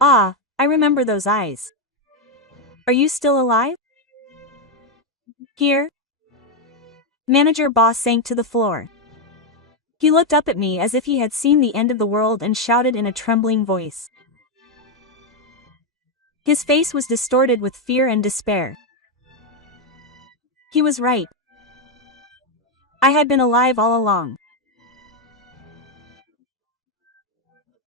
Ah, I remember those eyes. Are you still alive? Here? Manager boss sank to the floor. He looked up at me as if he had seen the end of the world and shouted in a trembling voice. His face was distorted with fear and despair. He was right. I had been alive all along.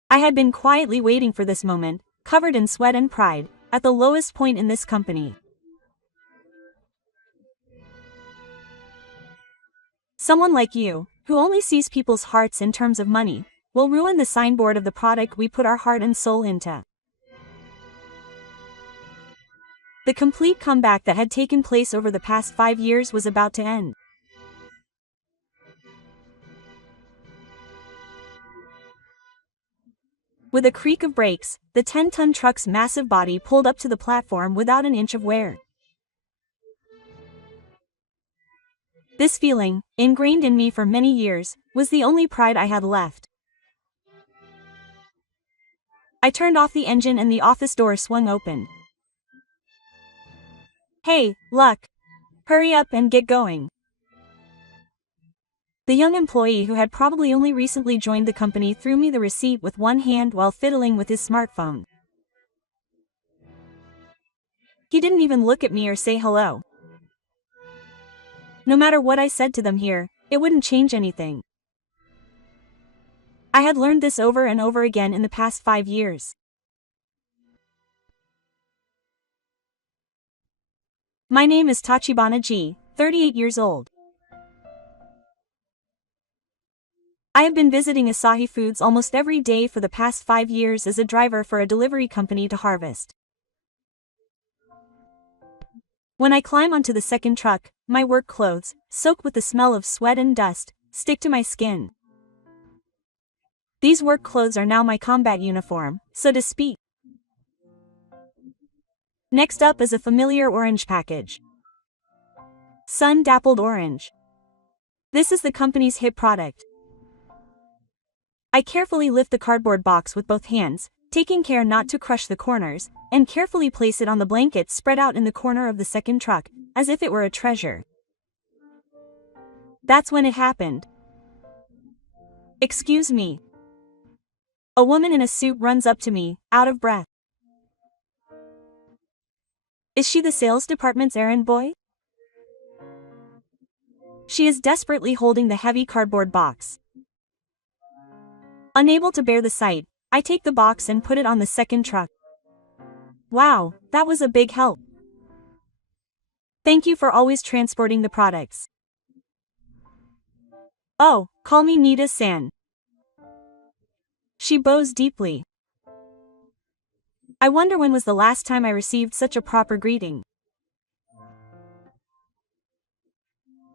I had been quietly waiting for this moment, covered in sweat and pride, at the lowest point in this company. Someone like you, who only sees people's hearts in terms of money, will ruin the signboard of the product we put our heart and soul into. The complete comeback that had taken place over the past 5 years was about to end. With a creak of brakes, the 10-ton truck's massive body pulled up to the platform without an inch of wear. This feeling, ingrained in me for many years, was the only pride I had left. I turned off the engine and the office door swung open. Hey, Luck! Hurry up and get going. The young employee who had probably only recently joined the company threw me the receipt with one hand while fiddling with his smartphone. He didn't even look at me or say hello. No matter what I said to them here, it wouldn't change anything. I had learned this over and over again in the past 5 years. My name is Tachibana G, 38 years old. I have been visiting Asahi Foods almost every day for the past 5 years as a driver for a delivery company to Harvest. When I climb onto the second truck, my work clothes, soaked with the smell of sweat and dust, stick to my skin. These work clothes are now my combat uniform, so to speak. Next up is a familiar orange package. Sun Dappled Orange. This is the company's hit product. I carefully lift the cardboard box with both hands, taking care not to crush the corners, and carefully place it on the blanket spread out in the corner of the second truck, as if it were a treasure. That's when it happened. Excuse me. A woman in a suit runs up to me, out of breath. Is she the sales department's errand boy? She is desperately holding the heavy cardboard box. Unable to bear the sight, I take the box and put it on the second truck. Wow, that was a big help. Thank you for always transporting the products. Oh, call me Nita-san. She bows deeply. I wonder when was the last time I received such a proper greeting.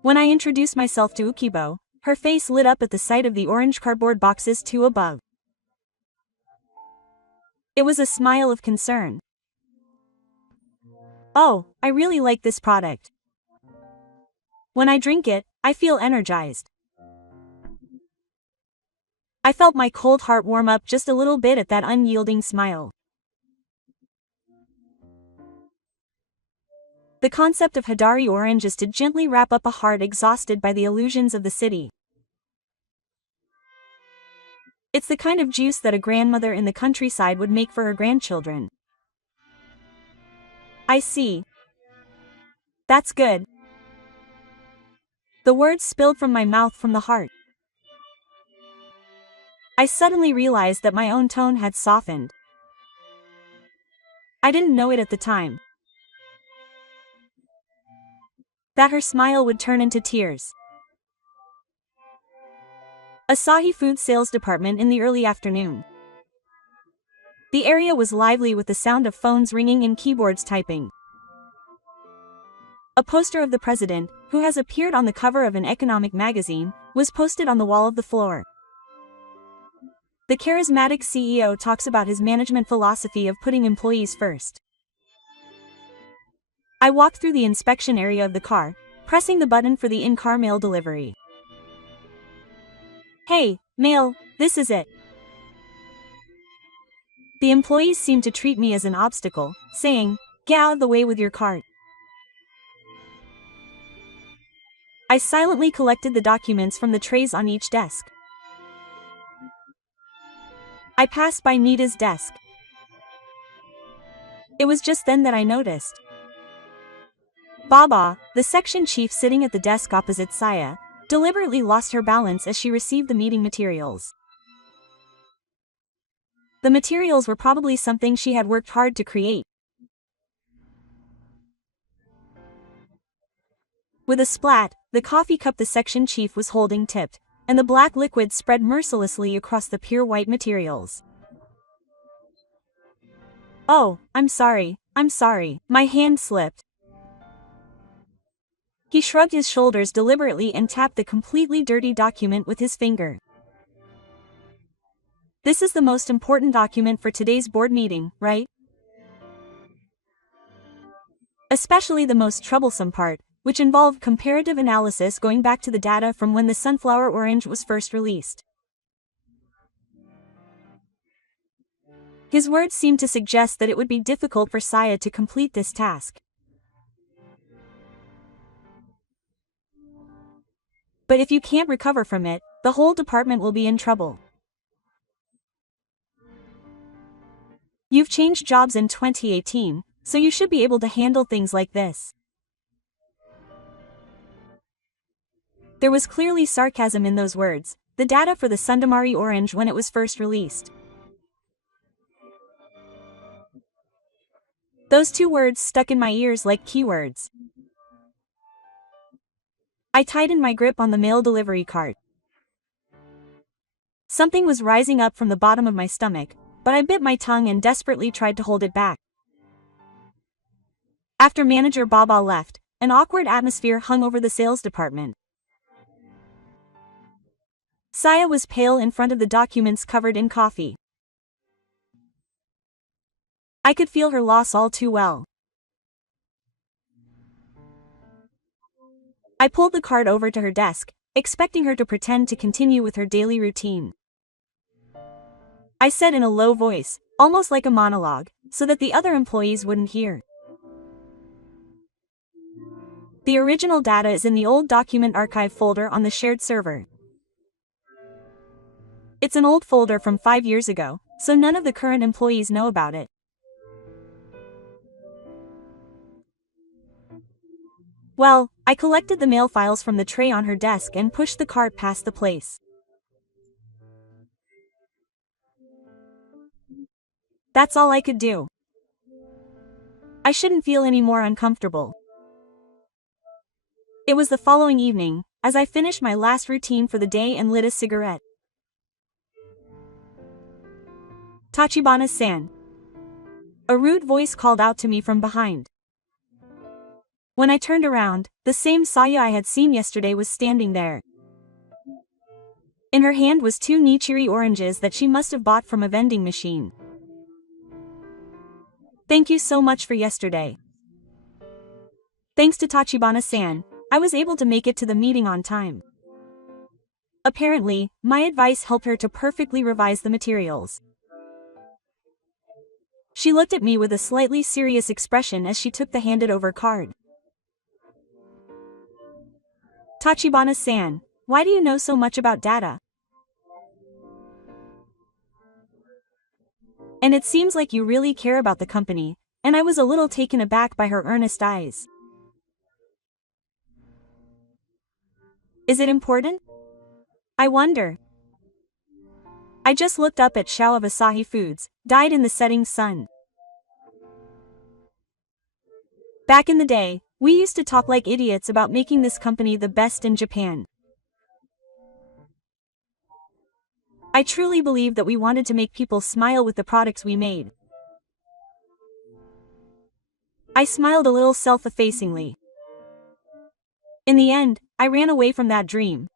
When I introduced myself to Ukibo, her face lit up at the sight of the orange cardboard boxes 2 above. It was a smile of concern. Oh, I really like this product. When I drink it, I feel energized. I felt my cold heart warm up just a little bit at that unyielding smile. The concept of Hidari orange is to gently wrap up a heart exhausted by the illusions of the city. It's the kind of juice that a grandmother in the countryside would make for her grandchildren. I see. That's good. The words spilled from my mouth from the heart. I suddenly realized that my own tone had softened. I didn't know it at the time. That her smile would turn into tears. Asahi Foods sales department in the early afternoon. The area was lively with the sound of phones ringing and keyboards typing. A poster of the president, who has appeared on the cover of an economic magazine, was posted on the wall of the floor. The charismatic CEO talks about his management philosophy of putting employees first. I walked through the inspection area of the car, pressing the button for the in-car mail delivery. Hey, mail, this is it. The employees seemed to treat me as an obstacle, saying, "Get out of the way with your cart." I silently collected the documents from the trays on each desk. I passed by Nita's desk. It was just then that I noticed Baba, the section chief sitting at the desk opposite Saya, deliberately lost her balance as she received the meeting materials. The materials were probably something she had worked hard to create. With a splat, the coffee cup the section chief was holding tipped, and the black liquid spread mercilessly across the pure white materials. "Oh, I'm sorry, my hand slipped." He shrugged his shoulders deliberately and tapped the completely dirty document with his finger. "This is the most important document for today's board meeting, right? Especially the most troublesome part, which involved comparative analysis going back to the data from when the sunflower orange was first released." His words seemed to suggest that it would be difficult for Saya to complete this task. "But if you can't recover from it, the whole department will be in trouble. You've changed jobs in 2018, so you should be able to handle things like this." There was clearly sarcasm in those words, the data for the Sundamari orange when it was first released. Those two words stuck in my ears like keywords. I tightened my grip on the mail delivery cart. Something was rising up from the bottom of my stomach, but I bit my tongue and desperately tried to hold it back. After Manager Baba left, an awkward atmosphere hung over the sales department. Saya was pale in front of the documents covered in coffee. I could feel her loss all too well. I pulled the cart over to her desk, expecting her to pretend to continue with her daily routine. I said in a low voice, almost like a monologue, so that the other employees wouldn't hear. "The original data is in the old document archive folder on the shared server. It's an old folder from 5 years ago, so none of the current employees know about it." Well, I collected the mail files from the tray on her desk and pushed the cart past the place. That's all I could do. I shouldn't feel any more uncomfortable. It was the following evening, as I finished my last routine for the day and lit a cigarette. "Tachibana-san." A rude voice called out to me from behind. When I turned around, the same Saya I had seen yesterday was standing there. In her hand was 2 Nichiri oranges that she must have bought from a vending machine. "Thank you so much for yesterday. Thanks to Tachibana-san, I was able to make it to the meeting on time." Apparently, my advice helped her to perfectly revise the materials. She looked at me with a slightly serious expression as she took the handed-over card. "Tachibana-san, why do you know so much about data? And it seems like you really care about the company," and I was a little taken aback by her earnest eyes. "Is it important? I wonder." I just looked up at Xiao of Asahi Foods, dyed in the setting sun. "Back in the day, we used to talk like idiots about making this company the best in Japan. I truly believed that we wanted to make people smile with the products we made." I smiled a little self-effacingly. In the end, I ran away from that dream.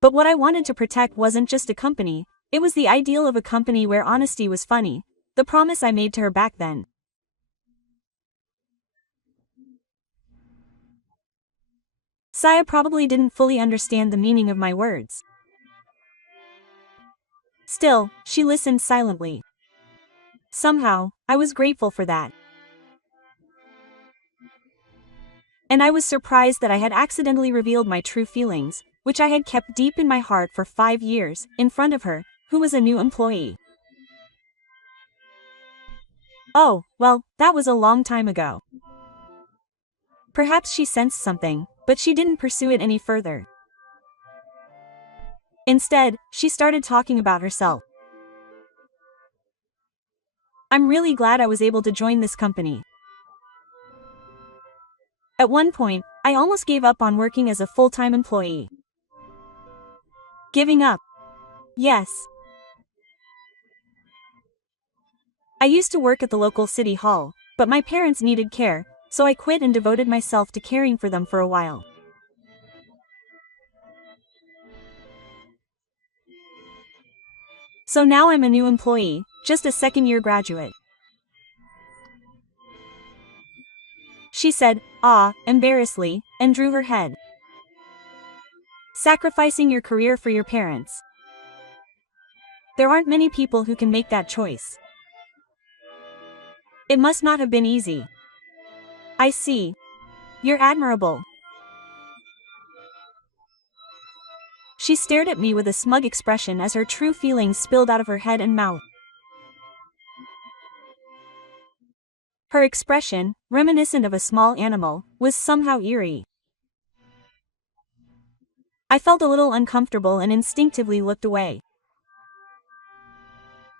But what I wanted to protect wasn't just a company, it was the ideal of a company where honesty was funny, the promise I made to her back then. Saya probably didn't fully understand the meaning of my words. Still, she listened silently. Somehow, I was grateful for that. And I was surprised that I had accidentally revealed my true feelings, which I had kept deep in my heart for 5 years, in front of her, who was a new employee. Oh, well, that was a long time ago. Perhaps she sensed something, but she didn't pursue it any further. Instead, she started talking about herself. I'm really glad I was able to join this company. At one point, I almost gave up on working as a full-time employee. Giving up. Yes. I used to work at the local city hall, but my parents needed care, so I quit and devoted myself to caring for them for a while. So now I'm a new employee, just a second-year graduate. She said, "Ah," embarrassedly, and drew her head. Sacrificing your career for your parents. There aren't many people who can make that choice. It must not have been easy. I see. You're admirable. She stared at me with a smug expression as her true feelings spilled out of her head and mouth. Her expression, reminiscent of a small animal, was somehow eerie. I felt a little uncomfortable and instinctively looked away.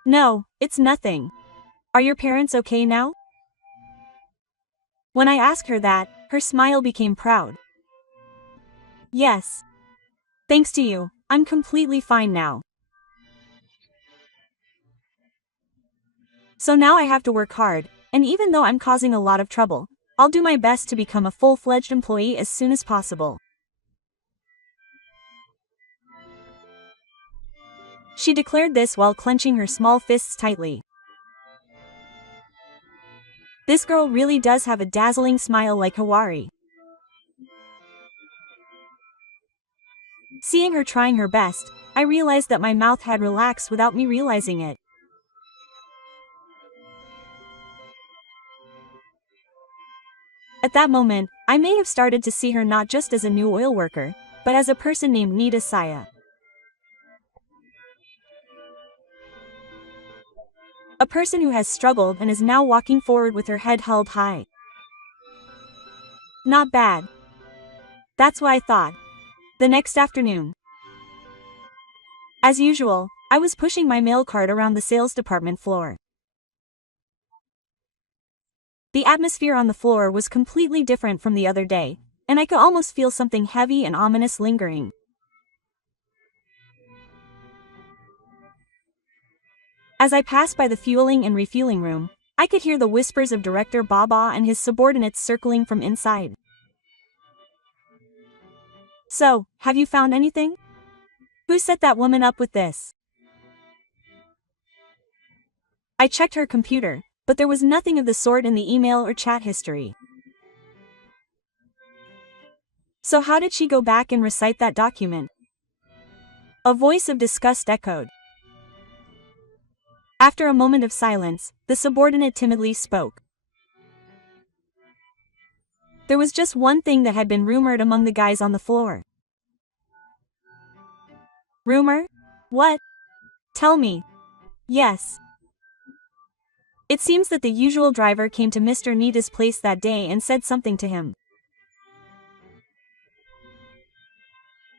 No, it's nothing. Are your parents okay now? When I asked her that, her smile became proud. Yes. Thanks to you, I'm completely fine now. So now I have to work hard, and even though I'm causing a lot of trouble, I'll do my best to become a full-fledged employee as soon as possible. She declared this while clenching her small fists tightly. This girl really does have a dazzling smile like Hawari. Seeing her trying her best, I realized that my mouth had relaxed without me realizing it. At that moment, I may have started to see her not just as a new oil worker, but as a person named Nita Saya. A person who has struggled and is now walking forward with her head held high. Not bad. That's what I thought. The next afternoon. As usual, I was pushing my mail cart around the sales department floor. The atmosphere on the floor was completely different from the other day, and I could almost feel something heavy and ominous lingering. As I passed by the fueling and refueling room, I could hear the whispers of Director Baba and his subordinates circling from inside. So, have you found anything? Who set that woman up with this? I checked her computer, but there was nothing of the sort in the email or chat history. So how did she go back and recite that document? A voice of disgust echoed. After a moment of silence, the subordinate timidly spoke. There was just one thing that had been rumored among the guys on the floor. Rumor? What? Tell me. Yes. It seems that the usual driver came to Mr. Nita's place that day and said something to him.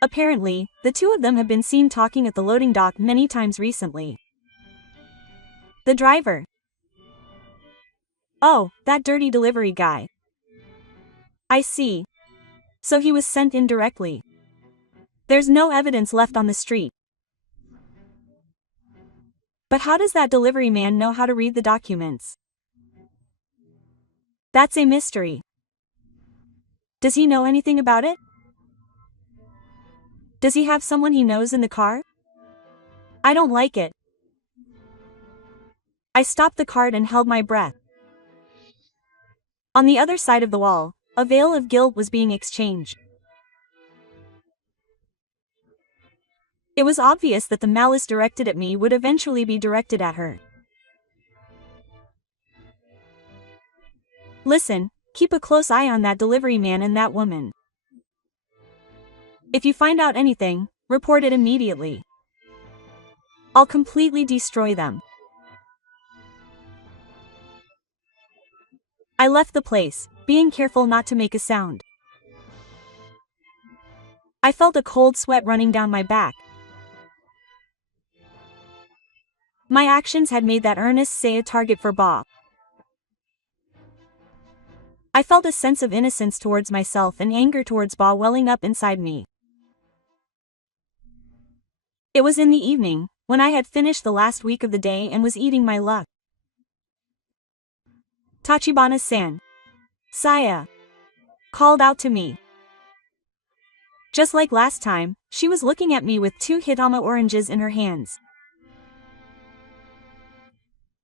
Apparently, the two of them have been seen talking at the loading dock many times recently. The driver. Oh, that dirty delivery guy. I see. So he was sent in directly. There's no evidence left on the street. But how does that delivery man know how to read the documents? That's a mystery. Does he know anything about it? Does he have someone he knows in the car? I don't like it. I stopped the cart and held my breath. On the other side of the wall, a veil of guilt was being exchanged. It was obvious that the malice directed at me would eventually be directed at her. Listen, keep a close eye on that delivery man and that woman. If you find out anything, report it immediately. I'll completely destroy them. I left the place, being careful not to make a sound. I felt a cold sweat running down my back. My actions had made that Ernest say a target for Bob. I felt a sense of innocence towards myself and anger towards Bob welling up inside me. It was in the evening, when I had finished the last week of the day and was eating my luck. Tachibana-san, Saya, called out to me. Just like last time, she was looking at me with 2 Hitama oranges in her hands.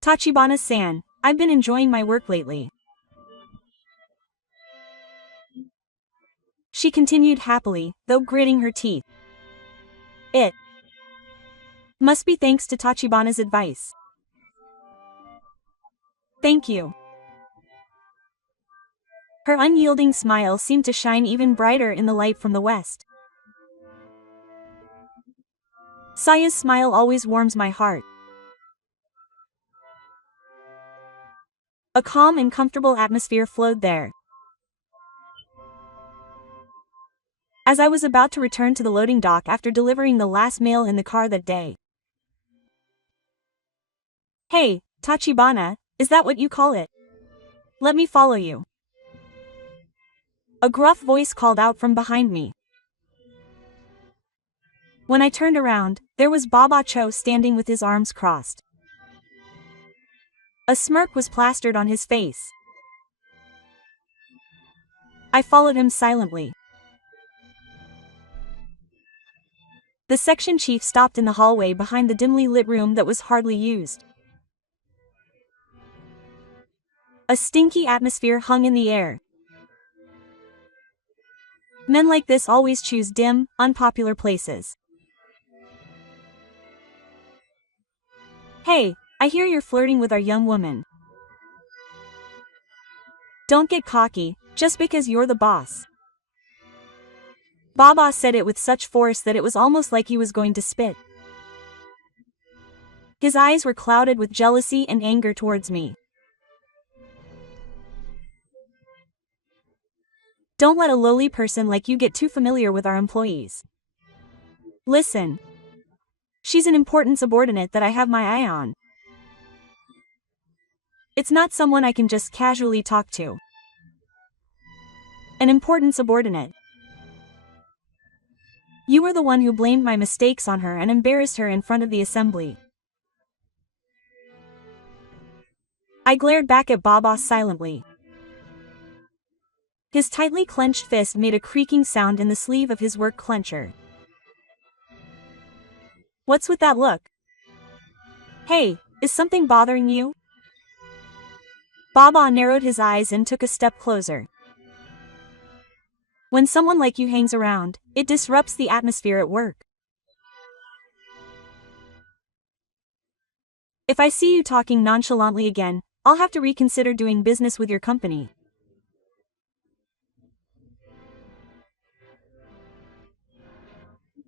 Tachibana-san, I've been enjoying my work lately. She continued happily, though gritting her teeth. It must be thanks to Tachibana's advice. Thank you. Her unyielding smile seemed to shine even brighter in the light from the west. Saya's smile always warms my heart. A calm and comfortable atmosphere flowed there. As I was about to return to the loading dock after delivering the last mail in the car that day. Hey, Tachibana, is that what you call it? Let me follow you. A gruff voice called out from behind me. When I turned around, there was Baba Cho standing with his arms crossed. A smirk was plastered on his face. I followed him silently. The section chief stopped in the hallway behind the dimly lit room that was hardly used. A stinky atmosphere hung in the air. Men like this always choose dim, unpopular places. Hey, I hear you're flirting with our young woman. Don't get cocky, just because you're the boss. Baba said it with such force that it was almost like he was going to spit. His eyes were clouded with jealousy and anger towards me. Don't let a lowly person like you get too familiar with our employees. Listen. She's an important subordinate that I have my eye on. It's not someone I can just casually talk to. An important subordinate. You were the one who blamed my mistakes on her and embarrassed her in front of the assembly. I glared back at Baba silently. His tightly clenched fist made a creaking sound in the sleeve of his work clencher. What's with that look? Hey, is something bothering you? Baba narrowed his eyes and took a step closer. When someone like you hangs around, it disrupts the atmosphere at work. If I see you talking nonchalantly again, I'll have to reconsider doing business with your company.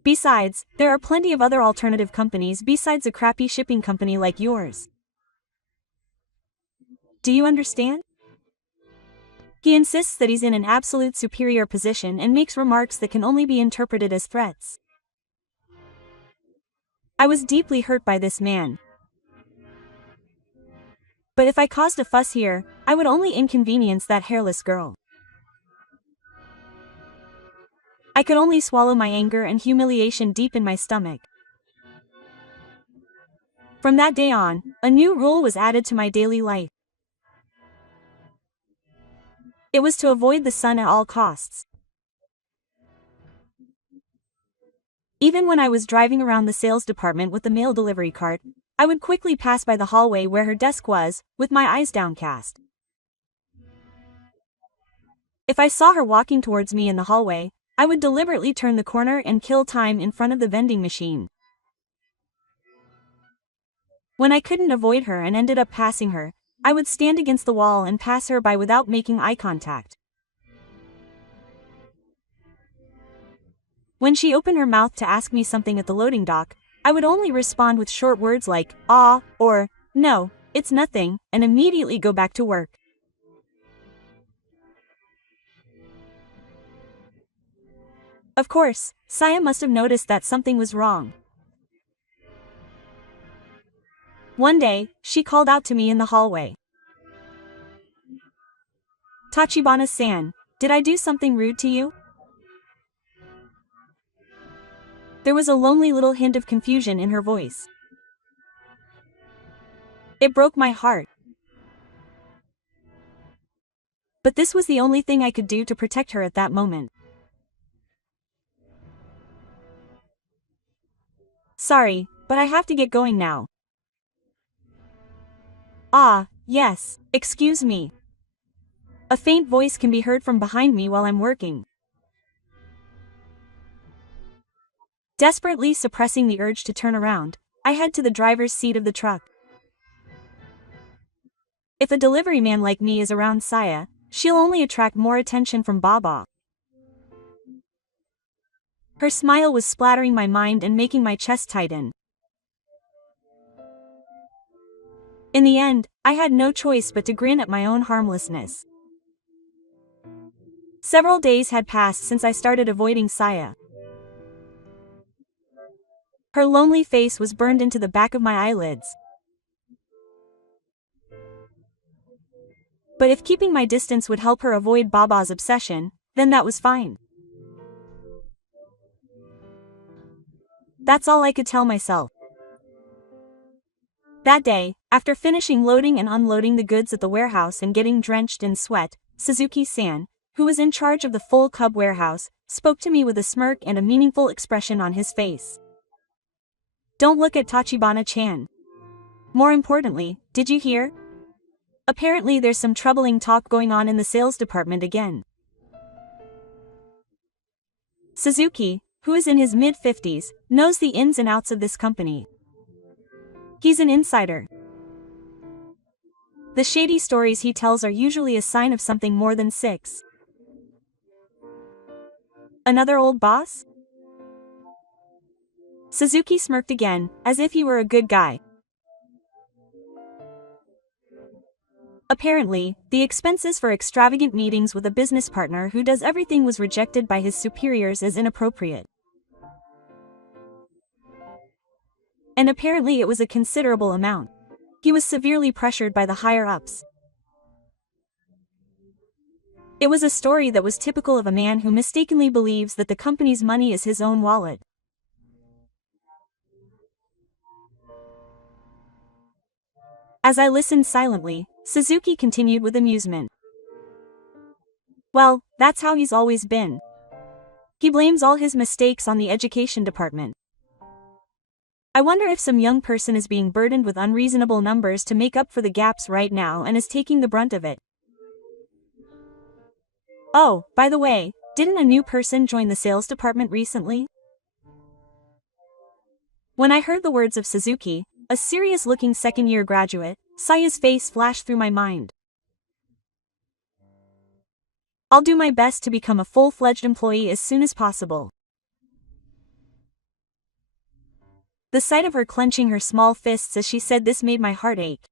Besides, there are plenty of other alternative companies besides a crappy shipping company like yours. Do you understand? He insists that he's in an absolute superior position and makes remarks that can only be interpreted as threats. I was deeply hurt by this man. But if I caused a fuss here, I would only inconvenience that hairless girl. I could only swallow my anger and humiliation deep in my stomach. From that day on, a new rule was added to my daily life. It was to avoid the sun at all costs. Even when I was driving around the sales department with the mail delivery cart, I would quickly pass by the hallway where her desk was, with my eyes downcast. If I saw her walking towards me in the hallway, I would deliberately turn the corner and kill time in front of the vending machine. When I couldn't avoid her and ended up passing her, I would stand against the wall and pass her by without making eye contact. When she opened her mouth to ask me something at the loading dock, I would only respond with short words like, "Ah," or, "No, it's nothing," and immediately go back to work. Of course, Saya must have noticed that something was wrong. One day, she called out to me in the hallway. "Tachibana-san, did I do something rude to you?" There was a lonely little hint of confusion in her voice. It broke my heart. But this was the only thing I could do to protect her at that moment. "Sorry, but I have to get going now." "Ah, yes, excuse me." A faint voice can be heard from behind me while I'm working. Desperately suppressing the urge to turn around, I head to the driver's seat of the truck. If a delivery man like me is around Saya, she'll only attract more attention from Baba. Her smile was splattering my mind and making my chest tighten. In the end, I had no choice but to grin at my own harmlessness. Several days had passed since I started avoiding Saya. Her lonely face was burned into the back of my eyelids. But if keeping my distance would help her avoid Baba's obsession, then that was fine. That's all I could tell myself. That day, after finishing loading and unloading the goods at the warehouse and getting drenched in sweat, Suzuki-san, who was in charge of the full cub warehouse, spoke to me with a smirk and a meaningful expression on his face. "Don't look at Tachibana-chan. More importantly, did you hear? Apparently there's some troubling talk going on in the sales department again." Suzuki, who is in his mid-50s, knows the ins and outs of this company. He's an insider. The shady stories he tells are usually a sign of something more than six. "Another old boss?" Suzuki smirked again, as if he were a good guy. Apparently, the expenses for extravagant meetings with a business partner who does everything was rejected by his superiors as inappropriate. And apparently it was a considerable amount. He was severely pressured by the higher-ups. It was a story that was typical of a man who mistakenly believes that the company's money is his own wallet. As I listened silently, Suzuki continued with amusement. "Well, that's how he's always been. He blames all his mistakes on the education department. I wonder if some young person is being burdened with unreasonable numbers to make up for the gaps right now and is taking the brunt of it. Oh, by the way, didn't a new person join the sales department recently?" When I heard the words of Suzuki, a serious-looking second-year graduate, Saya's face flashed through my mind. "I'll do my best to become a full-fledged employee as soon as possible." The sight of her clenching her small fists as she said this made my heart ache.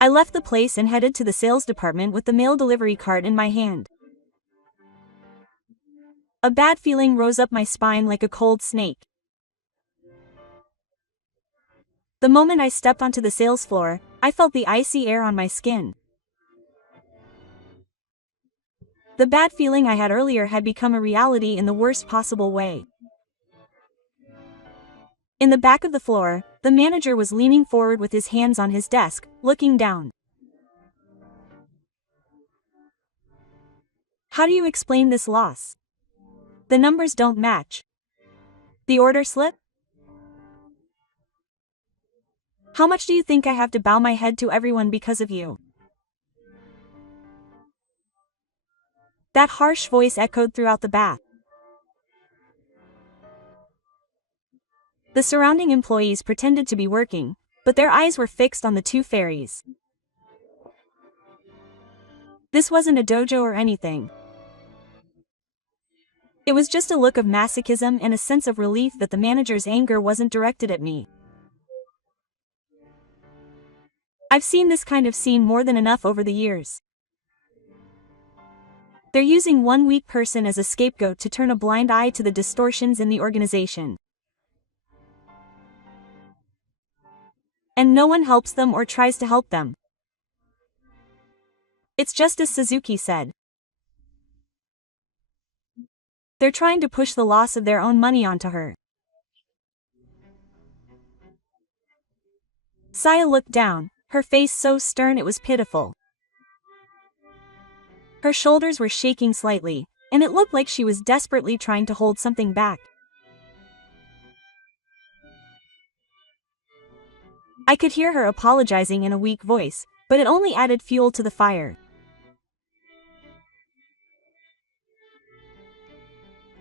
I left the place and headed to the sales department with the mail delivery cart in my hand. A bad feeling rose up my spine like a cold snake. The moment I stepped onto the sales floor, I felt the icy air on my skin. The bad feeling I had earlier had become a reality in the worst possible way. In the back of the floor, the manager was leaning forward with his hands on his desk, looking down. "How do you explain this loss? The numbers don't match. The order slip? How much do you think I have to bow my head to everyone because of you?" That harsh voice echoed throughout the bath. The surrounding employees pretended to be working, but their eyes were fixed on the two fairies. This wasn't a dojo or anything. It was just a look of masochism and a sense of relief that the manager's anger wasn't directed at me. I've seen this kind of scene more than enough over the years. They're using one weak person as a scapegoat to turn a blind eye to the distortions in the organization. And no one helps them or tries to help them. It's just as Suzuki said. They're trying to push the loss of their own money onto her. Saya looked down, her face so stern it was pitiful. Her shoulders were shaking slightly, and it looked like she was desperately trying to hold something back. I could hear her apologizing in a weak voice, but it only added fuel to the fire.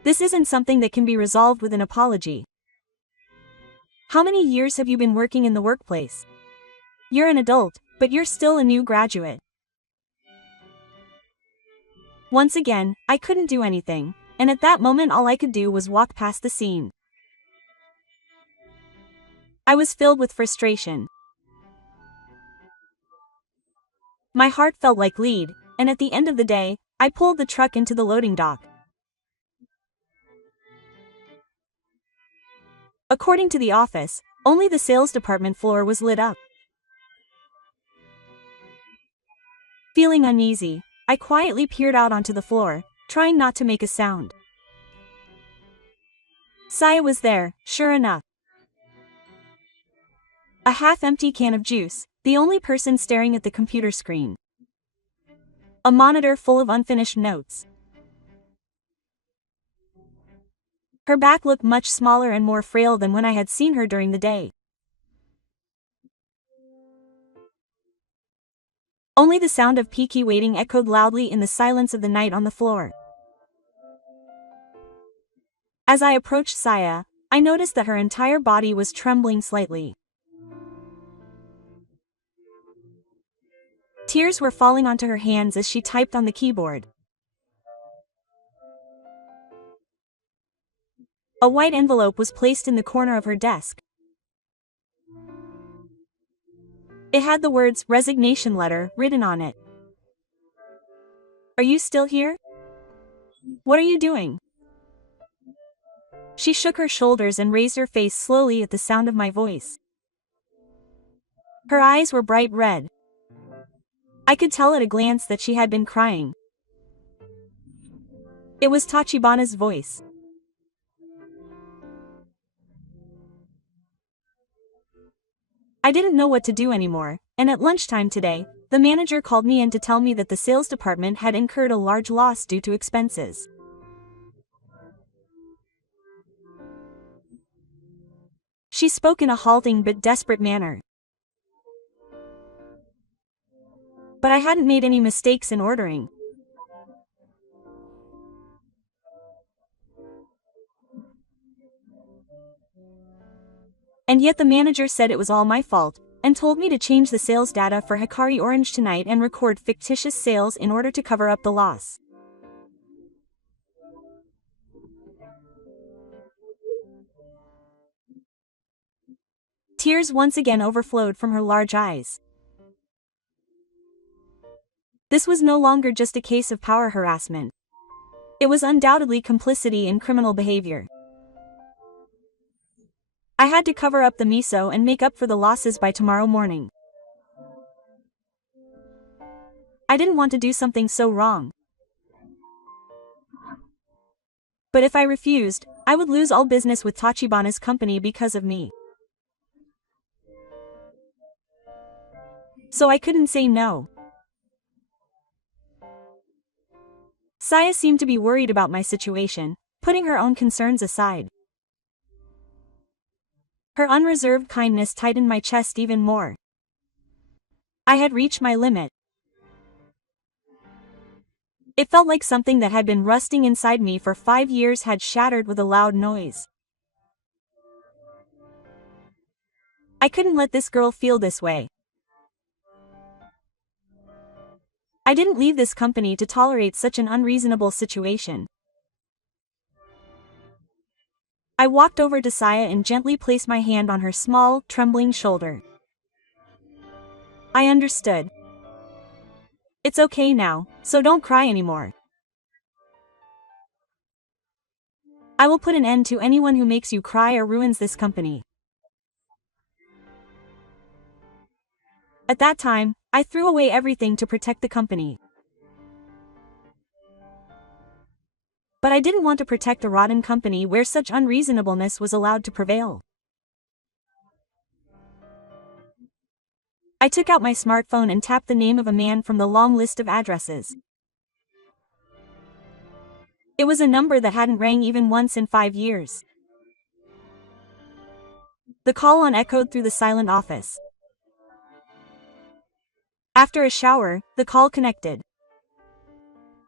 This isn't something that can be resolved with an apology. How many years have you been working in the workplace? You're an adult, but you're still a new graduate. Once again, I couldn't do anything, and at that moment all I could do was walk past the scene. I was filled with frustration. My heart felt like lead, and at the end of the day, I pulled the truck into the loading dock. According to the office, only the sales department floor was lit up. Feeling uneasy, I quietly peered out onto the floor, trying not to make a sound. Saya was there, sure enough. A half-empty can of juice, the only person staring at the computer screen. A monitor full of unfinished notes. Her back looked much smaller and more frail than when I had seen her during the day. Only the sound of peaky waiting echoed loudly in the silence of the night on the floor. As I approached Saya, I noticed that her entire body was trembling slightly. Tears were falling onto her hands as she typed on the keyboard. A white envelope was placed in the corner of her desk. It had the words "resignation letter" written on it. "Are you still here? What are you doing?" She shook her shoulders and raised her face slowly at the sound of my voice. Her eyes were bright red. I could tell at a glance that she had been crying. It was Tachibana's voice. I didn't know what to do anymore, and at lunchtime today, the manager called me in to tell me that the sales department had incurred a large loss due to expenses. She spoke in a halting but desperate manner. But I hadn't made any mistakes in ordering. And yet the manager said it was all my fault, and told me to change the sales data for Hikari Orange tonight and record fictitious sales in order to cover up the loss. Tears once again overflowed from her large eyes. This was no longer just a case of power harassment. It was undoubtedly complicity in criminal behavior. I had to cover up the miso and make up for the losses by tomorrow morning. I didn't want to do something so wrong. But if I refused, I would lose all business with Tachibana's company because of me. So I couldn't say no. Saya seemed to be worried about my situation, putting her own concerns aside. Her unreserved kindness tightened my chest even more. I had reached my limit. It felt like something that had been rusting inside me for 5 years had shattered with a loud noise. I couldn't let this girl feel this way. I didn't leave this company to tolerate such an unreasonable situation. I walked over to Saya and gently placed my hand on her small, trembling shoulder. I understood. It's okay now, so don't cry anymore. I will put an end to anyone who makes you cry or ruins this company. At that time, I threw away everything to protect the company. But I didn't want to protect a rotten company where such unreasonableness was allowed to prevail. I took out my smartphone and tapped the name of a man from the long list of addresses. It was a number that hadn't rang even once in 5 years. The call echoed through the silent office. After a shower, the call connected.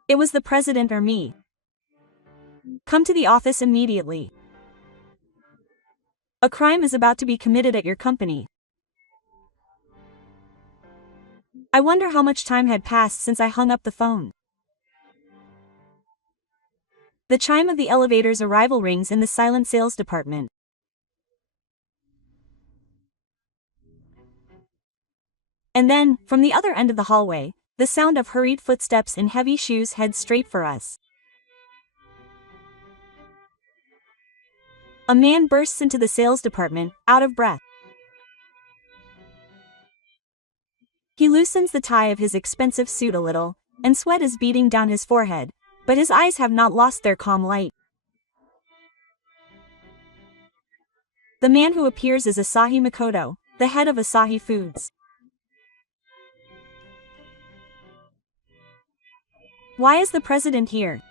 It was the president or me. Come to the office immediately. A crime is about to be committed at your company. I wonder how much time had passed since I hung up the phone. The chime of the elevator's arrival rings in the silent sales department. And then, from the other end of the hallway, the sound of hurried footsteps in heavy shoes heads straight for us. A man bursts into the sales department, out of breath. He loosens the tie of his expensive suit a little, and sweat is beading down his forehead, but his eyes have not lost their calm light. The man who appears is Asahi Makoto, the head of Asahi Foods. Why is the president here?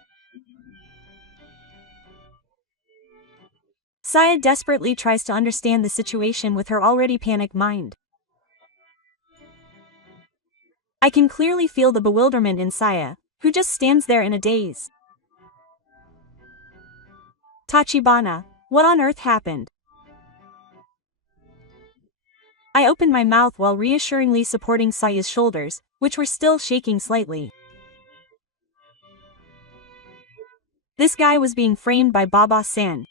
Saya desperately tries to understand the situation with her already panicked mind. I can clearly feel the bewilderment in Saya, who just stands there in a daze. Tachibana, what on earth happened? I opened my mouth while reassuringly supporting Saya's shoulders, which were still shaking slightly. This guy was being framed by Baba-san.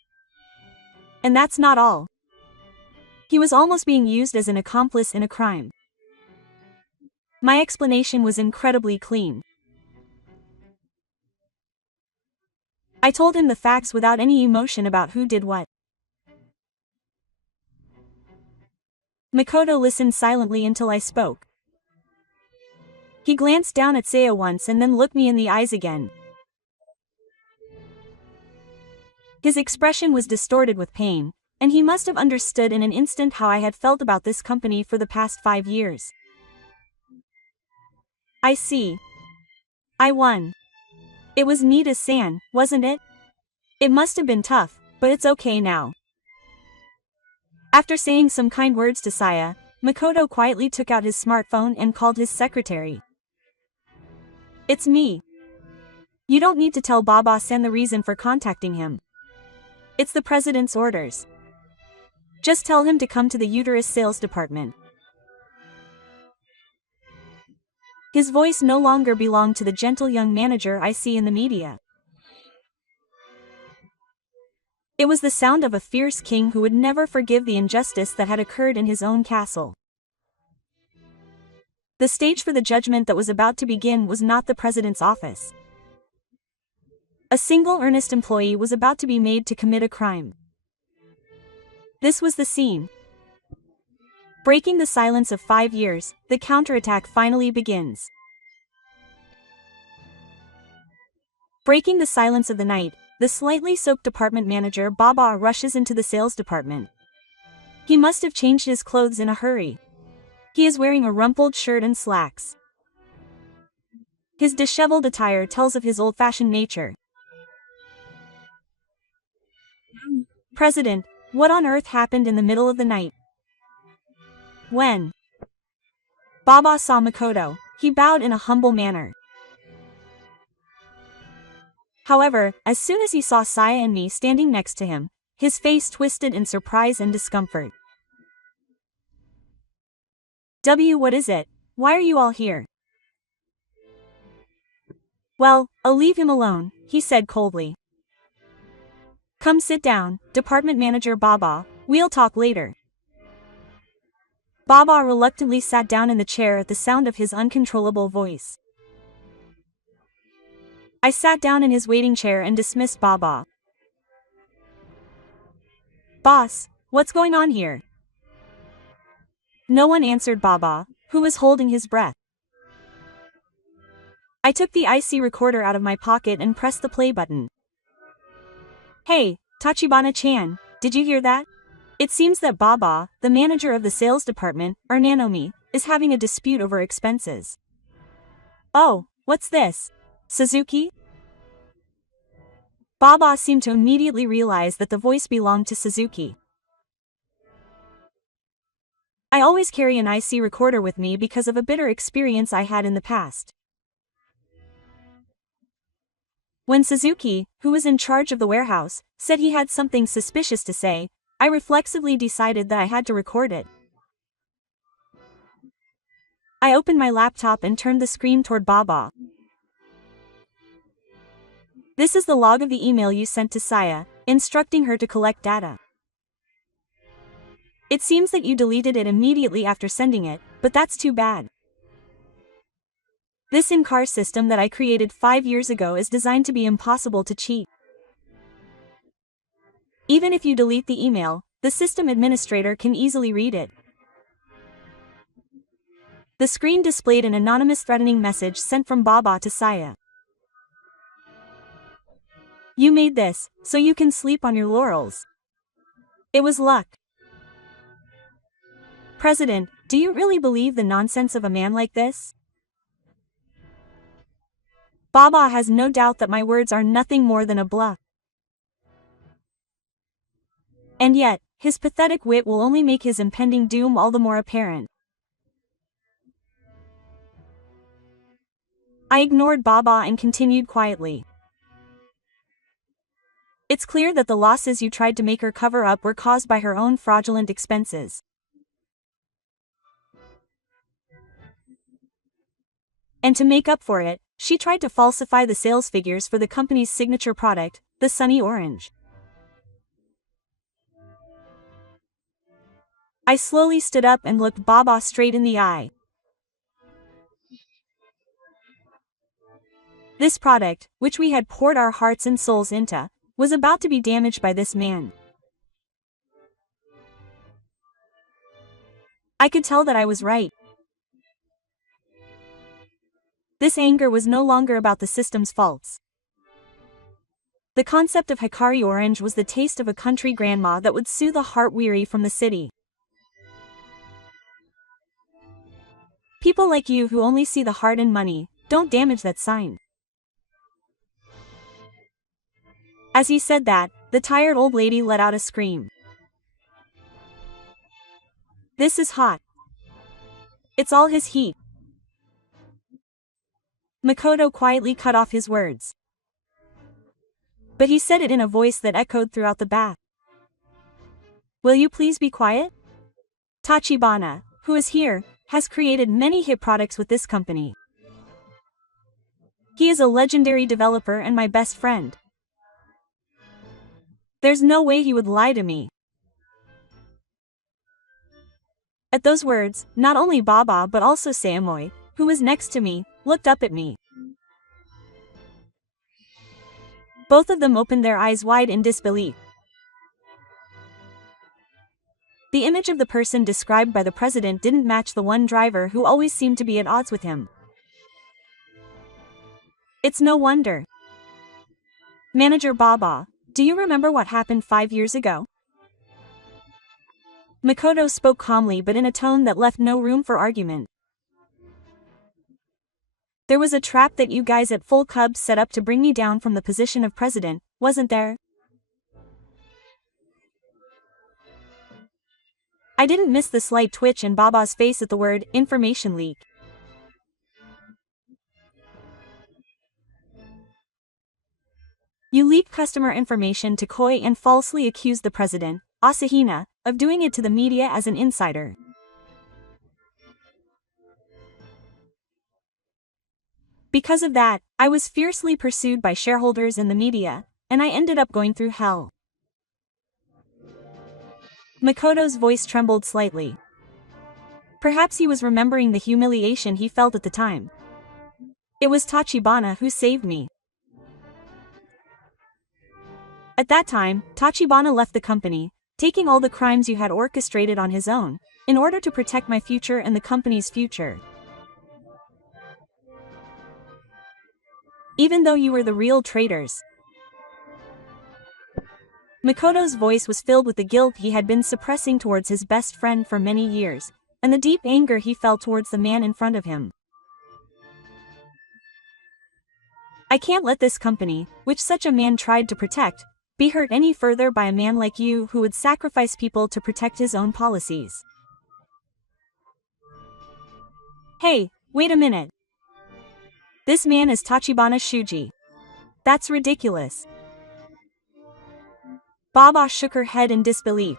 And that's not all. He was almost being used as an accomplice in a crime. My explanation was incredibly clean. I told him the facts without any emotion about who did what. Makoto listened silently until I spoke. He glanced down at Saya once and then looked me in the eyes again. His expression was distorted with pain, and he must have understood in an instant how I had felt about this company for the past 5 years. I see. I won. It was Nita-san, wasn't it? It must have been tough, but it's okay now. After saying some kind words to Saya, Makoto quietly took out his smartphone and called his secretary. It's me. You don't need to tell Baba-san the reason for contacting him. It's the president's orders. Just tell him to come to the uterus sales department. His voice no longer belonged to the gentle young manager I see in the media. It was the sound of a fierce king who would never forgive the injustice that had occurred in his own castle. The stage for the judgment that was about to begin was not the president's office. A single earnest employee was about to be made to commit a crime. This was the scene. Breaking the silence of 5 years, the counterattack finally begins. Breaking the silence of the night, the slightly soaked department manager Baba rushes into the sales department. He must have changed his clothes in a hurry. He is wearing a rumpled shirt and slacks. His disheveled attire tells of his old-fashioned nature. President, what on earth happened in the middle of the night? When Baba saw Makoto, he bowed in a humble manner. However, as soon as he saw Saya and me standing next to him, his face twisted in surprise and discomfort. What is it? Why are you all here? Well, I'll leave him alone, he said coldly. Come sit down, Department Manager Baba, we'll talk later. Baba reluctantly sat down in the chair at the sound of his uncontrollable voice. I sat down in his waiting chair and dismissed Baba. Boss, what's going on here? No one answered Baba, who was holding his breath. I took the IC recorder out of my pocket and pressed the play button. Hey, Tachibana-chan, did you hear that? It seems that Baba, the manager of the sales department, or Nanomi, is having a dispute over expenses. Oh, what's this? Suzuki? Baba seemed to immediately realize that the voice belonged to Suzuki. I always carry an IC recorder with me because of a bitter experience I had in the past. When Suzuki, who was in charge of the warehouse, said he had something suspicious to say, I reflexively decided that I had to record it. I opened my laptop and turned the screen toward Baba. This is the log of the email you sent to Saya, instructing her to collect data. It seems that you deleted it immediately after sending it, but that's too bad. This in-car system that I created 5 years ago is designed to be impossible to cheat. Even if you delete the email, the system administrator can easily read it. The screen displayed an anonymous threatening message sent from Baba to Saya. You made this, so you can sleep on your laurels. It was luck. President, do you really believe the nonsense of a man like this? Baba has no doubt that my words are nothing more than a bluff. And yet, his pathetic wit will only make his impending doom all the more apparent. I ignored Baba and continued quietly. It's clear that the losses you tried to make her cover up were caused by her own fraudulent expenses. And to make up for it, she tried to falsify the sales figures for the company's signature product, the Sunny Orange. I slowly stood up and looked Baba straight in the eye. This product, which we had poured our hearts and souls into, was about to be damaged by this man. I could tell that I was right. This anger was no longer about the system's faults. The concept of Hikari Orange was the taste of a country grandma that would soothe a heart weary from the city. People like you who only see the heart and money, don't damage that sign. As he said that, the tired old lady let out a scream. This is hot. It's all his heat. Makoto quietly cut off his words. But he said it in a voice that echoed throughout the bath. Will you please be quiet? Tachibana, who is here, has created many hit products with this company. He is a legendary developer and my best friend. There's no way he would lie to me. At those words, not only Baba but also Samoy, who was next to me, looked up at me. Both of them opened their eyes wide in disbelief. The image of the person described by the president didn't match the one driver who always seemed to be at odds with him. It's no wonder. Manager Baba, do you remember what happened 5 years ago? Makoto spoke calmly but in a tone that left no room for argument. There was a trap that you guys at Full Cubs set up to bring me down from the position of president, wasn't there? I didn't miss the slight twitch in Baba's face at the word information leak. You leaked customer information to Koi and falsely accused the president, Asahina, of doing it to the media as an insider. Because of that, I was fiercely pursued by shareholders and the media, and I ended up going through hell. Makoto's voice trembled slightly. Perhaps he was remembering the humiliation he felt at the time. It was Tachibana who saved me. At that time, Tachibana left the company, taking all the crimes you had orchestrated on his own, in order to protect my future and the company's future. Even though you were the real traitors. Makoto's voice was filled with the guilt he had been suppressing towards his best friend for many years, and the deep anger he felt towards the man in front of him. I can't let this company, which such a man tried to protect, be hurt any further by a man like you who would sacrifice people to protect his own policies. Hey, wait a minute. This man is Tachibana Shuji. That's ridiculous. Baba shook her head in disbelief.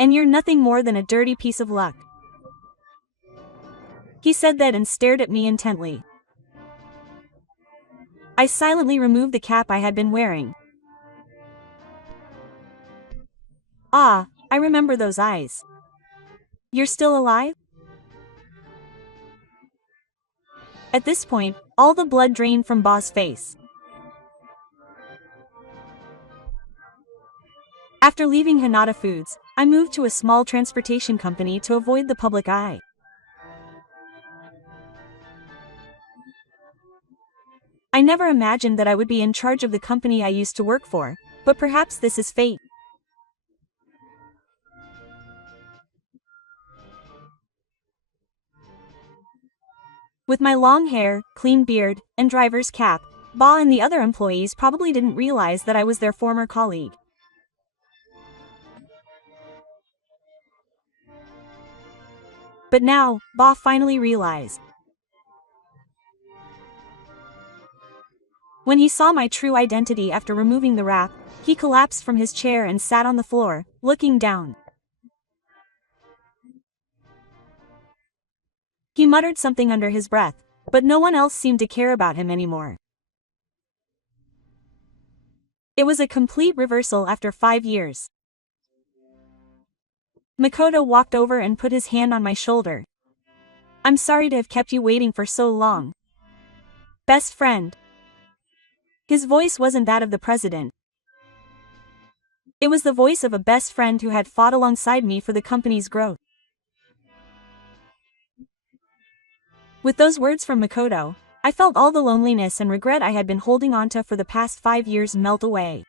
And you're nothing more than a dirty piece of luck. He said that and stared at me intently. I silently removed the cap I had been wearing. Ah, I remember those eyes. You're still alive? At this point, all the blood drained from Ba's face. After leaving Hanada Foods, I moved to a small transportation company to avoid the public eye. I never imagined that I would be in charge of the company I used to work for, but perhaps this is fate. With my long hair, clean beard, and driver's cap, Ba and the other employees probably didn't realize that I was their former colleague. But now, Ba finally realized. When he saw my true identity after removing the wrap, he collapsed from his chair and sat on the floor, looking down. He muttered something under his breath, but no one else seemed to care about him anymore. It was a complete reversal after 5 years. Makoto walked over and put his hand on my shoulder. I'm sorry to have kept you waiting for so long. Best friend. His voice wasn't that of the president. It was the voice of a best friend who had fought alongside me for the company's growth. With those words from Makoto, I felt all the loneliness and regret I had been holding onto for the past 5 years melt away.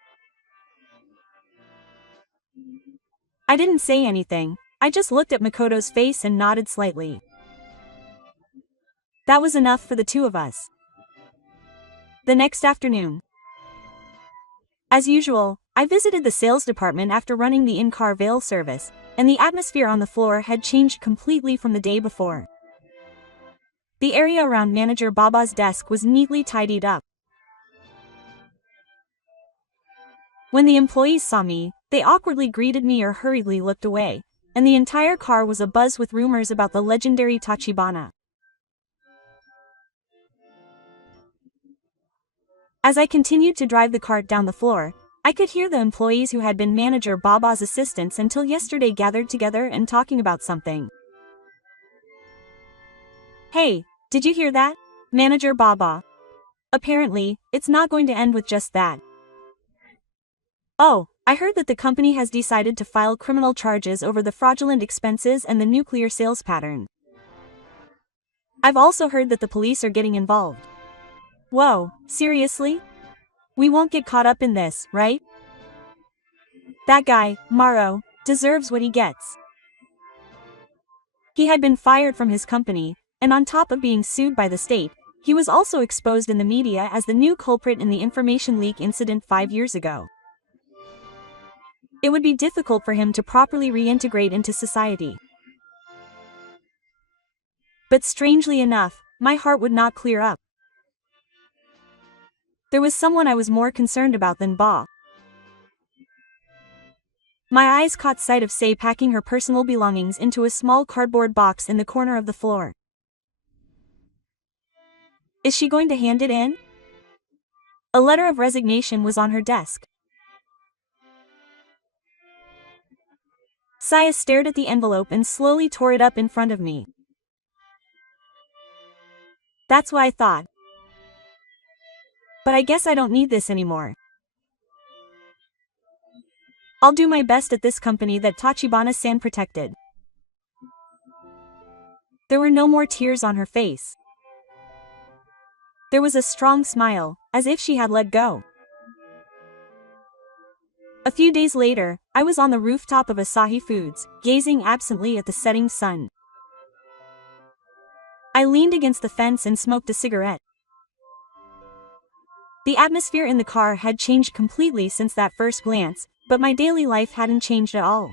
I didn't say anything, I just looked at Makoto's face and nodded slightly. That was enough for the two of us. The next afternoon. As usual, I visited the sales department after running the in-car veil service, and the atmosphere on the floor had changed completely from the day before. The area around Manager Baba's desk was neatly tidied up. When the employees saw me, they awkwardly greeted me or hurriedly looked away, and the entire car was abuzz with rumors about the legendary Tachibana. As I continued to drive the cart down the floor, I could hear the employees who had been Manager Baba's assistants until yesterday gathered together and talking about something. Hey, did you hear that? Manager Baba. Apparently, it's not going to end with just that. Oh, I heard that the company has decided to file criminal charges over the fraudulent expenses and the nuclear sales pattern. I've also heard that the police are getting involved. Whoa, seriously? We won't get caught up in this, right? That guy, Maro, deserves what he gets. He had been fired from his company, and on top of being sued by the state, he was also exposed in the media as the new culprit in the information leak incident 5 years ago. It would be difficult for him to properly reintegrate into society. But strangely enough, my heart would not clear up. There was someone I was more concerned about than Ba. My eyes caught sight of Sei packing her personal belongings into a small cardboard box in the corner of the floor. Is she going to hand it in? A letter of resignation was on her desk. Saya stared at the envelope and slowly tore it up in front of me. That's what I thought. But I guess I don't need this anymore. I'll do my best at this company that Tachibana-san protected. There were no more tears on her face. There was a strong smile, as if she had let go. A few days later, I was on the rooftop of Asahi Foods, gazing absently at the setting sun. I leaned against the fence and smoked a cigarette. The atmosphere in the car had changed completely since that first glance, but my daily life hadn't changed at all.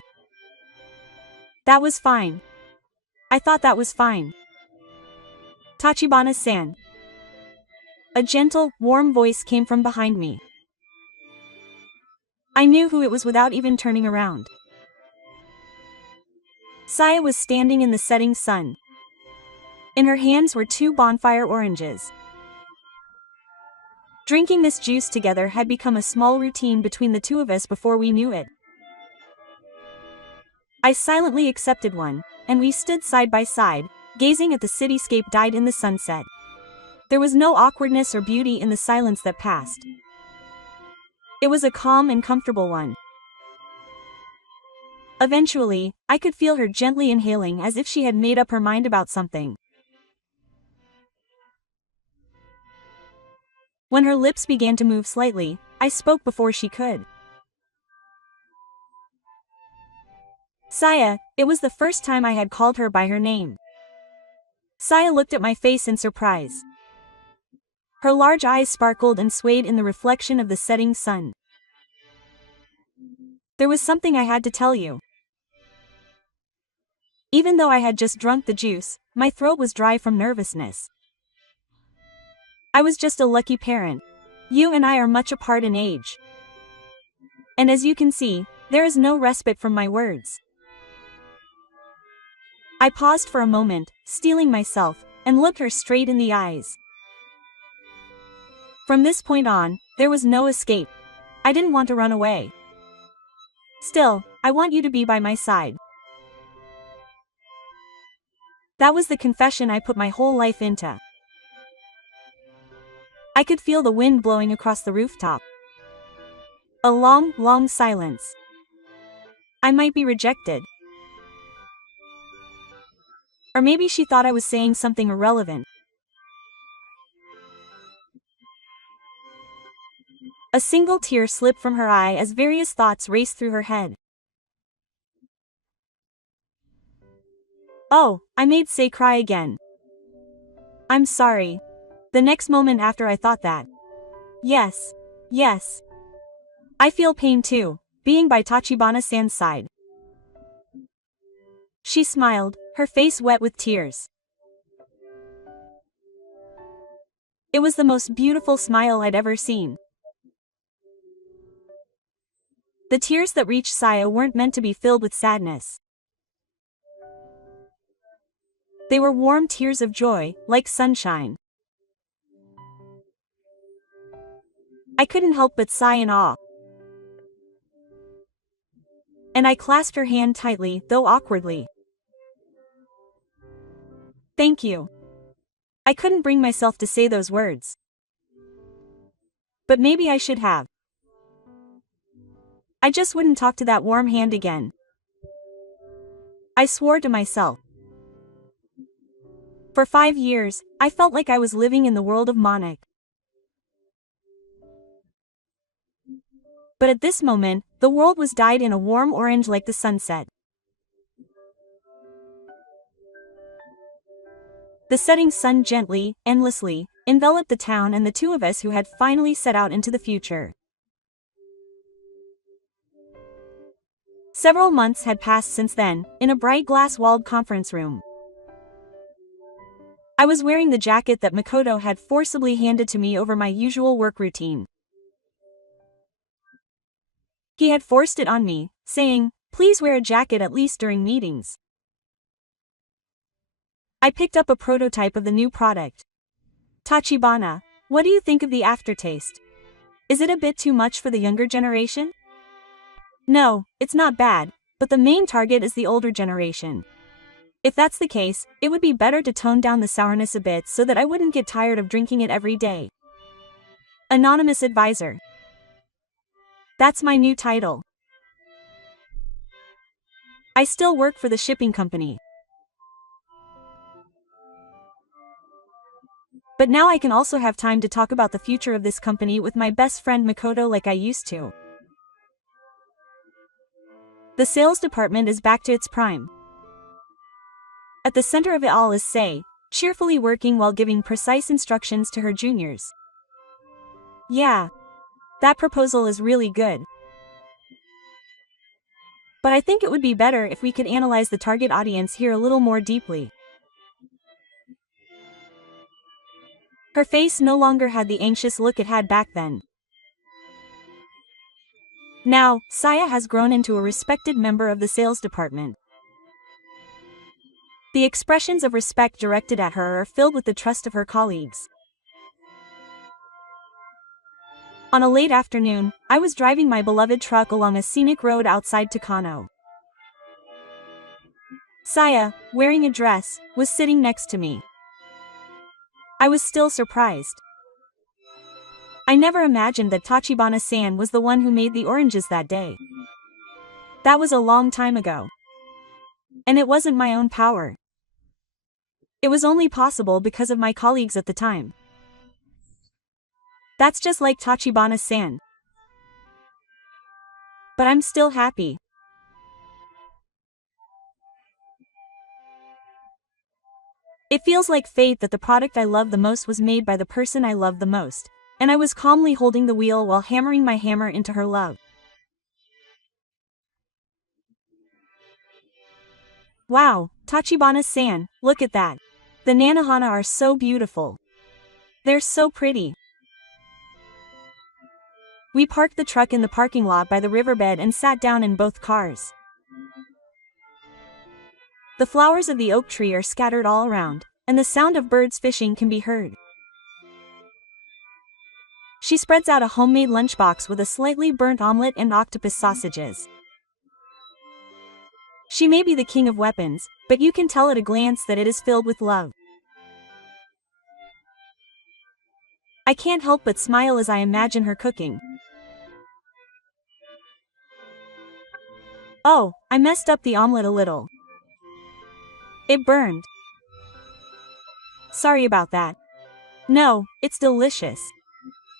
That was fine. I thought that was fine. Tachibana-san. A gentle, warm voice came from behind me. I knew who it was without even turning around. Saya was standing in the setting sun. In her hands were 2 bonfire oranges. Drinking this juice together had become a small routine between the two of us before we knew it. I silently accepted one, and we stood side by side, gazing at the cityscape dyed in the sunset. There was no awkwardness or beauty in the silence that passed. It was a calm and comfortable one. Eventually, I could feel her gently inhaling as if she had made up her mind about something. When her lips began to move slightly, I spoke before she could. Saya, it was the first time I had called her by her name. Saya looked at my face in surprise. Her large eyes sparkled and swayed in the reflection of the setting sun. There was something I had to tell you. Even though I had just drunk the juice, my throat was dry from nervousness. I was just a lucky parent. You and I are much apart in age. And as you can see, there is no respite from my words. I paused for a moment, steeling myself, and looked her straight in the eyes. From this point on, there was no escape. I didn't want to run away. Still, I want you to be by my side. That was the confession I put my whole life into. I could feel the wind blowing across the rooftop. A long, long silence. I might be rejected. Or maybe she thought I was saying something irrelevant. A single tear slipped from her eye as various thoughts raced through her head. Oh, I made Sei cry again. I'm sorry. The next moment after I thought that. Yes. Yes. I feel pain too, being by Tachibana-san's side. She smiled, her face wet with tears. It was the most beautiful smile I'd ever seen. The tears that reached Saya weren't meant to be filled with sadness. They were warm tears of joy, like sunshine. I couldn't help but sigh in awe. And I clasped her hand tightly, though awkwardly. Thank you. I couldn't bring myself to say those words. But maybe I should have. I just wouldn't talk to that warm hand again. I swore to myself. For 5 years, I felt like I was living in the world of Monik. But at this moment, the world was dyed in a warm orange like the sunset. The setting sun gently, endlessly, enveloped the town and the two of us who had finally set out into the future. Several months had passed since then, in a bright glass-walled conference room. I was wearing the jacket that Makoto had forcibly handed to me over my usual work routine. He had forced it on me, saying, "Please wear a jacket at least during meetings." I picked up a prototype of the new product. Tachibana, what do you think of the aftertaste? Is it a bit too much for the younger generation? No, it's not bad, but the main target is the older generation. If that's the case, it would be better to tone down the sourness a bit so that I wouldn't get tired of drinking it every day. Anonymous Advisor. That's my new title. I still work for the shipping company. But now I can also have time to talk about the future of this company with my best friend Makoto like I used to. The sales department is back to its prime. At the center of it all is Sei, cheerfully working while giving precise instructions to her juniors. Yeah. That proposal is really good. But I think it would be better if we could analyze the target audience here a little more deeply. Her face no longer had the anxious look it had back then. Now, Saya has grown into a respected member of the sales department. The expressions of respect directed at her are filled with the trust of her colleagues. On a late afternoon, I was driving my beloved truck along a scenic road outside Takano. Saya, wearing a dress, was sitting next to me. I was still surprised. I never imagined that Tachibana-san was the one who made the oranges that day. That was a long time ago. And it wasn't my own power. It was only possible because of my colleagues at the time. That's just like Tachibana-san. But I'm still happy. It feels like fate that the product I love the most was made by the person I love the most, and I was calmly holding the wheel while hammering my hammer into her love. Wow, Tachibana-san, look at that. The Nanohana are so beautiful. They're so pretty. We parked the truck in the parking lot by the riverbed and sat down in both cars. The flowers of the oak tree are scattered all around, and the sound of birds fishing can be heard. She spreads out a homemade lunchbox with a slightly burnt omelette and octopus sausages. She may be the king of weapons, but you can tell at a glance that it is filled with love. I can't help but smile as I imagine her cooking. Oh, I messed up the omelette a little. It burned. Sorry about that. No, it's delicious.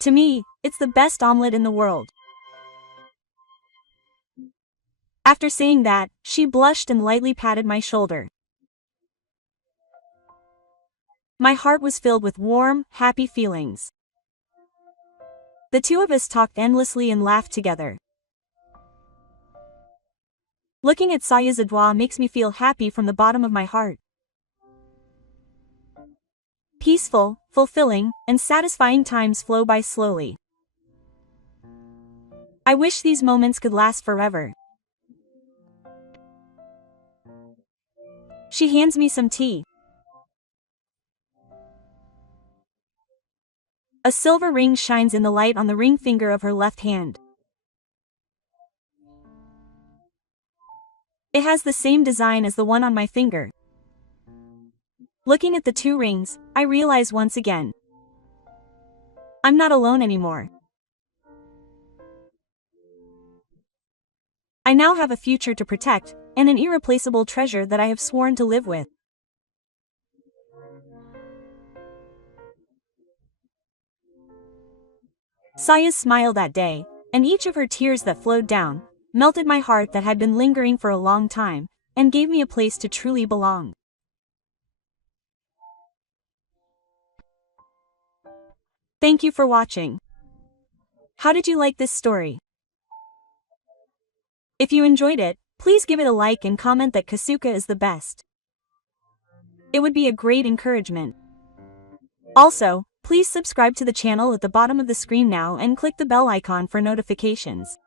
To me, it's the best omelette in the world. After saying that, she blushed and lightly patted my shoulder. My heart was filled with warm, happy feelings. The two of us talked endlessly and laughed together. Looking at Saya's adwa makes me feel happy from the bottom of my heart. Peaceful, fulfilling, and satisfying times flow by slowly. I wish these moments could last forever. She hands me some tea. A silver ring shines in the light on the ring finger of her left hand. It has the same design as the one on my finger. Looking at the two rings, I realize once again, I'm not alone anymore. I now have a future to protect, and an irreplaceable treasure that I have sworn to live with. Saya smiled that day, and each of her tears that flowed down, melted my heart that had been lingering for a long time, and gave me a place to truly belong. Thank you for watching. How did you like this story? If you enjoyed it, please give it a like and comment that Kasuka is the best. It would be a great encouragement. Also, please subscribe to the channel at the bottom of the screen now and click the bell icon for notifications.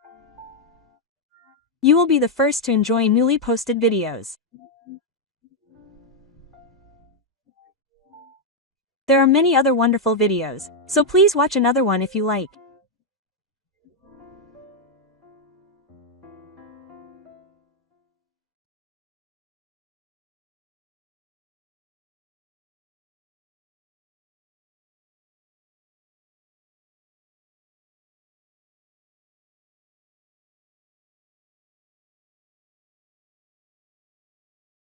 You will be the first to enjoy newly posted videos. There are many other wonderful videos, so please watch another one if you like.